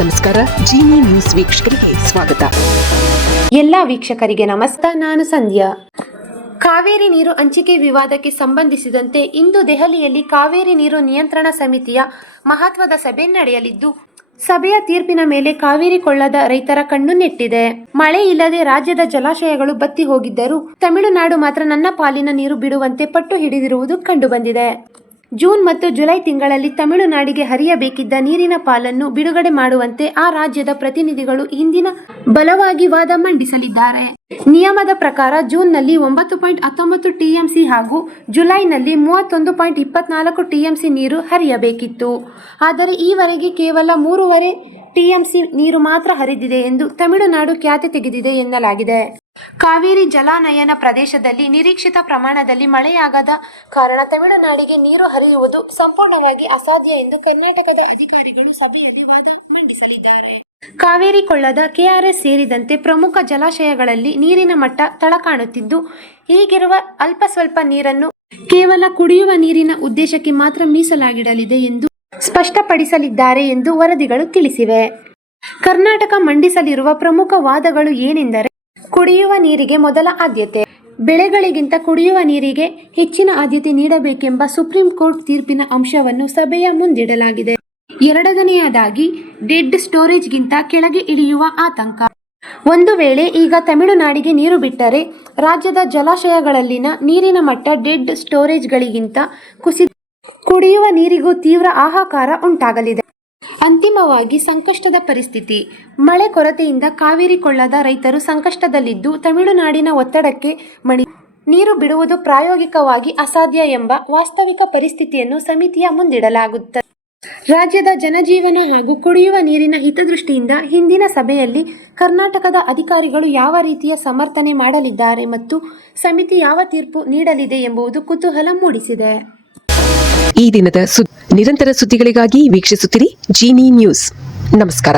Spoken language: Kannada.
ನಮಸ್ಕಾರ. ಜೀನಿ ನ್ಯೂಸ್ ವೀಕ್ಷಕರಿಗೆ ಸ್ವಾಗತ. ಎಲ್ಲ ವೀಕ್ಷಕರಿಗೆ ನಮಸ್ಕಾರ. ನಾನು ಸಂಧ್ಯಾ. ಕಾವೇರಿ ನೀರು ಹಂಚಿಕೆ ವಿವಾದಕ್ಕೆ ಸಂಬಂಧಿಸಿದಂತೆ ಇಂದು ದೆಹಲಿಯಲ್ಲಿ ಕಾವೇರಿ ನೀರು ನಿಯಂತ್ರಣ ಸಮಿತಿಯ ಮಹತ್ವದ ಸಭೆ ನಡೆಯಲಿದ್ದು, ಸಭೆಯ ತೀರ್ಪಿನ ಮೇಲೆ ಕಾವೇರಿ ಕೊಳ್ಳದ ರೈತರ ಕಣ್ಣು ನೆಟ್ಟಿದೆ. ಮಳೆ ಇಲ್ಲದೆ ರಾಜ್ಯದ ಜಲಾಶಯಗಳು ಬತ್ತಿ ಹೋಗಿದ್ದರೂ ತಮಿಳುನಾಡು ಮಾತ್ರ ನನ್ನ ಪಾಲಿನ ನೀರು ಬಿಡುವಂತೆ ಪಟ್ಟು ಹಿಡಿದಿರುವುದು ಕಂಡುಬಂದಿದೆ. ಜೂನ್ ಮತ್ತು ಜುಲೈ ತಿಂಗಳಲ್ಲಿ ತಮಿಳುನಾಡಿಗೆ ಹರಿಯಬೇಕಿದ್ದ ನೀರಿನ ಪಾಲನ್ನು ಬಿಡುಗಡೆ ಮಾಡುವಂತೆ ಆ ರಾಜ್ಯದ ಪ್ರತಿನಿಧಿಗಳು ಹಿಂದಿನ ಬಲವಾಗಿ ವಾದ ಮಂಡಿಸಲಿದ್ದಾರೆ. ನಿಯಮದ ಪ್ರಕಾರ ಜೂನ್ನಲ್ಲಿ 9.19 ಟಿಎಂಸಿ ಹಾಗೂ ಜುಲೈನಲ್ಲಿ 31.24 ಟಿಎಂಸಿ ನೀರು ಹರಿಯಬೇಕಿತ್ತು. ಆದರೆ ಈವರೆಗೆ ಕೇವಲ 3.5 ಟಿಎಂಸಿ ನೀರು ಮಾತ್ರ ಹರಿದಿದೆ ಎಂದು ತಮಿಳುನಾಡು ಖ್ಯಾತಿ ತೆಗೆದಿದೆ ಎನ್ನಲಾಗಿದೆ. ಕಾವೇರಿ ಜಲಾನಯನ ಪ್ರದೇಶದಲ್ಲಿ ನಿರೀಕ್ಷಿತ ಪ್ರಮಾಣದಲ್ಲಿ ಮಳೆಯಾಗದ ಕಾರಣ ತಮಿಳುನಾಡಿಗೆ ನೀರು ಹರಿಯುವುದು ಸಂಪೂರ್ಣವಾಗಿ ಅಸಾಧ್ಯ ಎಂದು ಕರ್ನಾಟಕದ ಅಧಿಕಾರಿಗಳು ಸಭೆಯಲ್ಲಿ ವಾದ ಮಂಡಿಸಲಿದ್ದಾರೆ. ಕಾವೇರಿ ಕೊಳ್ಳದ ಕೆಆರ್ಎಸ್ ಸೇರಿದಂತೆ ಪ್ರಮುಖ ಜಲಾಶಯಗಳಲ್ಲಿ ನೀರಿನ ಮಟ್ಟ ತಳ ಕಾಣುತ್ತಿದ್ದು, ಈಗಿರುವ ಅಲ್ಪ ಸ್ವಲ್ಪ ನೀರನ್ನು ಕೇವಲ ಕುಡಿಯುವ ನೀರಿನ ಉದ್ದೇಶಕ್ಕೆ ಮಾತ್ರ ಮೀಸಲಾಗಿಡಲಿದೆ ಎಂದು ಸ್ಪಷ್ಟಪಡಿಸಲಿದ್ದಾರೆ ಎಂದು ವರದಿಗಳು ತಿಳಿಸಿವೆ. ಕರ್ನಾಟಕ ಮಂಡಿಸಲಿರುವ ಪ್ರಮುಖ ವಾದಗಳು ಏನೆಂದರೆ, ಕುಡಿಯುವ ನೀರಿಗೆ ಮೊದಲ ಆದ್ಯತೆ, ಬೆಳೆಗಳಿಗಿಂತ ಕುಡಿಯುವ ನೀರಿಗೆ ಹೆಚ್ಚಿನ ಆದ್ಯತೆ ನೀಡಬೇಕೆಂಬ ಸುಪ್ರೀಂ ಕೋರ್ಟ್ ತೀರ್ಪಿನ ಅಂಶವನ್ನು ಸಭೆಯ ಮುಂದಿಡಲಾಗಿದೆ. ಎರಡನೆಯದಾಗಿ, ಡೆಡ್ ಸ್ಟೋರೇಜ್ಗಿಂತ ಕೆಳಗೆ ಇಳಿಯುವ ಆತಂಕ. ಒಂದು ವೇಳೆ ಈಗ ತಮಿಳುನಾಡಿಗೆ ನೀರು ಬಿಟ್ಟರೆ ರಾಜ್ಯದ ಜಲಾಶಯಗಳಲ್ಲಿನ ನೀರಿನ ಮಟ್ಟ ಡೆಡ್ ಸ್ಟೋರೇಜ್ಗಳಿಗಿಂತ ಕುಸಿದು ಕುಡಿಯುವ ನೀರಿಗೂ ತೀವ್ರ ಹಾಹಾಕಾರ ಉಂಟಾಗಲಿದೆ. ಅಂತಿಮವಾಗಿ ಸಂಕಷ್ಟದ ಪರಿಸ್ಥಿತಿ. ಮಳೆ ಕೊರತೆಯಿಂದ ಕಾವೇರಿ ಕೊಳ್ಳದ ರೈತರು ಸಂಕಷ್ಟದಲ್ಲಿದ್ದು, ತಮಿಳುನಾಡಿನ ಒತ್ತಡಕ್ಕೆ ಮಣಿ ನೀರು ಬಿಡುವುದು ಪ್ರಾಯೋಗಿಕವಾಗಿ ಅಸಾಧ್ಯ ಎಂಬ ವಾಸ್ತವಿಕ ಪರಿಸ್ಥಿತಿಯನ್ನು ಸಮಿತಿಯ ಮುಂದಿಡಲಾಗುತ್ತದೆ. ರಾಜ್ಯದ ಜನಜೀವನ ಹಾಗೂ ಕುಡಿಯುವ ನೀರಿನ ಹಿತದೃಷ್ಟಿಯಿಂದ ಹಿಂದಿನ ಸಭೆಯಲ್ಲಿ ಕರ್ನಾಟಕದ ಅಧಿಕಾರಿಗಳು ಯಾವ ರೀತಿಯ ಸಮರ್ಥನೆ ಮಾಡಲಿದ್ದಾರೆ ಮತ್ತು ಸಮಿತಿ ಯಾವ ತೀರ್ಪು ನೀಡಲಿದೆ ಎಂಬುದು ಕುತೂಹಲ ಮೂಡಿಸಿದೆ. ಈ ದಿನದ ನಿರಂತರ ಸುದ್ದಿಗಳಿಗಾಗಿ ವೀಕ್ಷಿಸುತ್ತಿರಿ ಜೀನಿ ನ್ಯೂಸ್. ನಮಸ್ಕಾರ.